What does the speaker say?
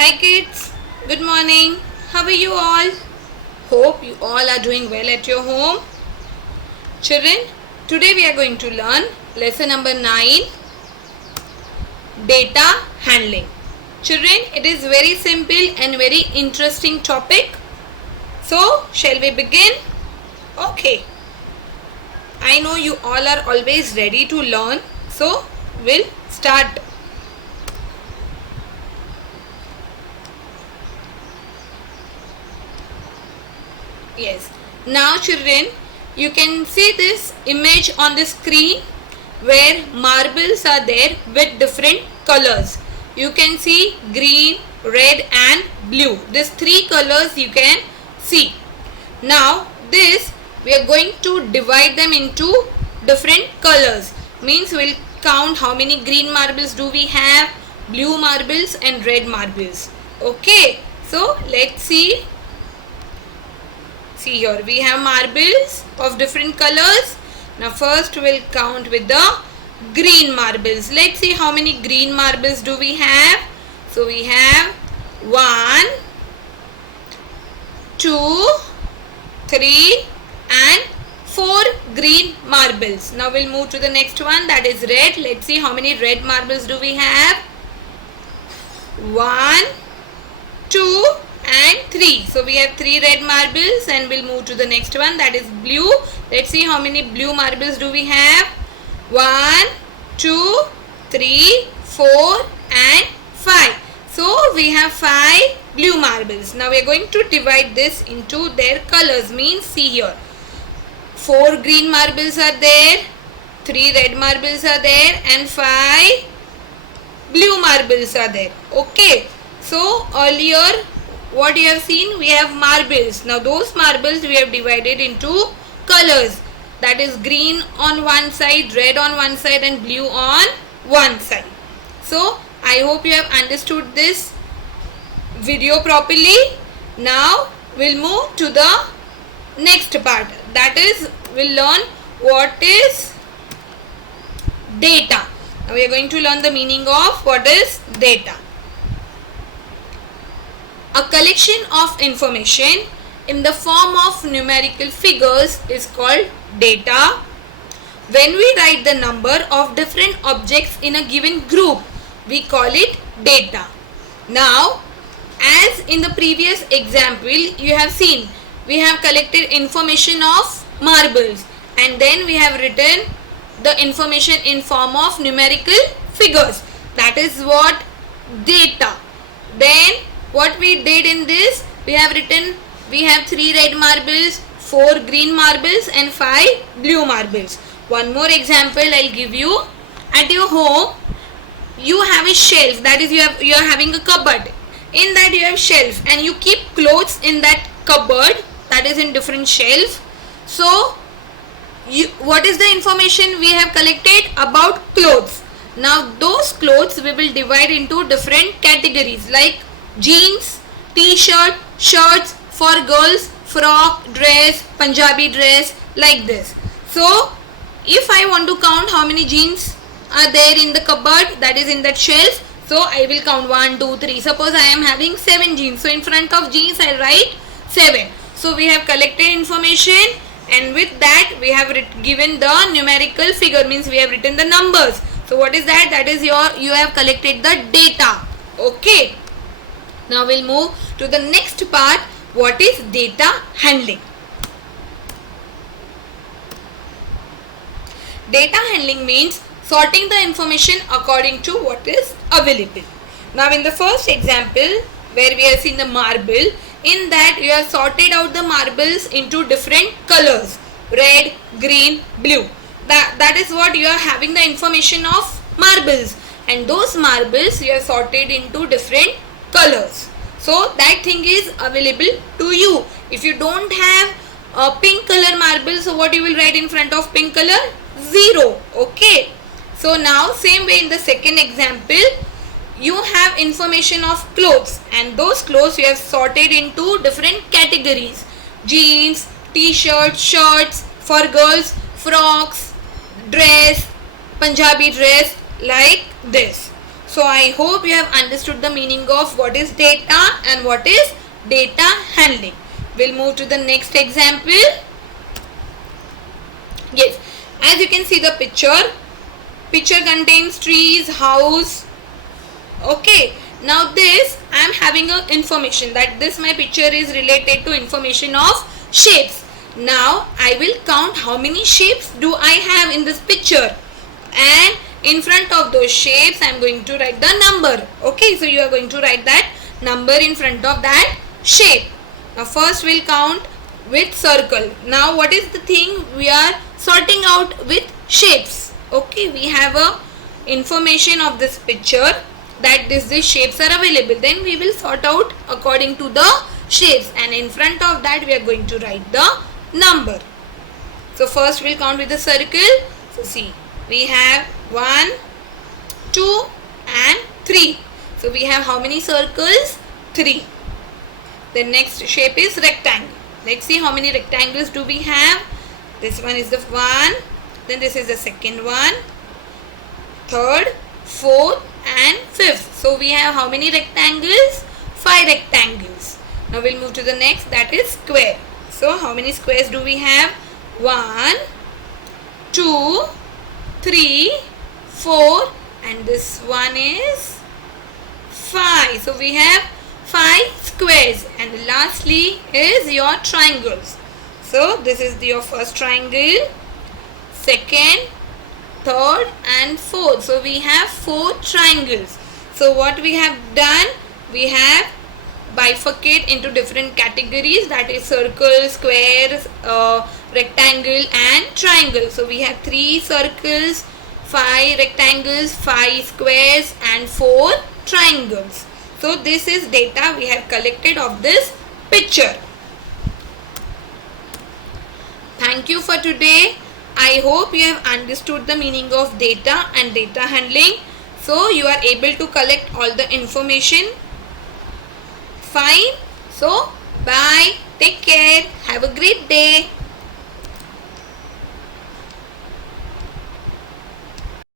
Hi kids, good morning. How are you all? Hope you all are doing well at your home. Children, today we are going to learn lesson number 9, data handling. Children, it is very simple and very interesting topic. So, shall we begin? Okay. I know you all are always ready to learn. So, we'll start. Yes. Now children, you can see this image on the screen where marbles are there with different colors. You can see green, red and blue. These three colors you can see. Now this we are going to divide them into different colors. Means we'll count how many green marbles do we have, blue marbles and red marbles. Okay. So let's see. See here we have marbles of different colors. Now first we'll count with the green marbles. Let's see how many green marbles do we have. So we have 1, 2, 3 and 4 green marbles. Now we'll move to the next one, that is red. Let's see how many red marbles do we have. 1, 2 and 3. So we have 3 red marbles and we'll move to the next one, that is blue. Let's see how many blue marbles do we have. 1, 2, 3, 4 and 5. So we have 5 blue marbles. Now we are going to divide this into their colors. Means see here, 4 green marbles are there, 3 red marbles are there and 5 blue marbles are there. Okay. So earlier what you have seen, we have marbles. Now those marbles we have divided into colors, that is green on one side, red on one side and blue on one side. So I hope you have understood this video properly. Now we'll move to the next part, that is we'll learn what is data. Now we are going to learn the meaning of what is data. A collection of information in the form of numerical figures is called data. When we write the number of different objects in a given group, we call it data. Now, as in the previous example, you have seen we have collected information of marbles and then we have written the information in form of numerical figures. That is what data. Then what we did in this, we have written, we have 3 red marbles, 4 green marbles and 5 blue marbles. One more example I'll give you. At your home, you have a shelf, that is you are having a cupboard. In that you have shelf and you keep clothes in that cupboard, that is in different shelf. So what is the information we have collected about clothes? Now those clothes we will divide into different categories like jeans, t-shirt, shirts for girls, frock, dress, Punjabi dress, like this. So if I want to count how many jeans are there in the cupboard, that is in that shelf, so I will count 1, 2, 3. Suppose I am having 7 jeans, so in front of jeans I write 7. So we have collected information and with that we have given the numerical figure, means we have written the numbers. So what is that? That is you have collected the data. Okay. Now we'll move to the next part, what is data handling. Data handling means sorting the information according to what is available. Now in the first example where we have seen the marble, in that you have sorted out the marbles into different colors, red, green, blue. That is what you are having the information of marbles, and those marbles you have sorted into different colors. So that thing is available to you. If you don't have a pink color marble, so what you will write in front of pink color? 0. Okay. So now same way in the second example, you have information of clothes and those clothes you have sorted into different categories. Jeans, t-shirts, shirts for girls, frocks, dress, Punjabi dress, like this. So I hope you have understood the meaning of what is data and what is data handling. We'll move to the next example. Yes, as you can see the picture contains trees, house. Okay, now this I am having a information that this my picture is related to information of shapes. Now I will count how many shapes do I have in this picture, and in front of those shapes I am going to write the number. Okay, so you are going to write that number in front of that shape. Now first we'll count with circle. Now what is the thing we are sorting out with shapes? Okay, we have a information of this picture that these shapes are available. Then we will sort out according to the shapes, and in front of that we are going to write the number. So first we'll count with the circle. So see, we have 1, 2 and 3. So we have how many circles? 3. The next shape is rectangle. Let's see how many rectangles do we have. This one is the one, then this is the second one, third, fourth and fifth. So we have how many rectangles? 5 rectangles. Now we'll move to the next, that is square. So how many squares do we have? 1, 2, 3, 4 and this one is 5. So we have 5 squares, and lastly is your triangles. So this is your first triangle, second, third and fourth. So we have 4 triangles. So what we have done, we have bifurcate into different categories, that is circle, squares, rectangle and triangle. So we have 3 circles, 5 rectangles, 5 squares and 4 triangles. So this is data we have collected of this picture. Thank you for today. I hope you have understood the meaning of data and data handling. So you are able to collect all the information. Fine. So bye. Take care. Have a great day.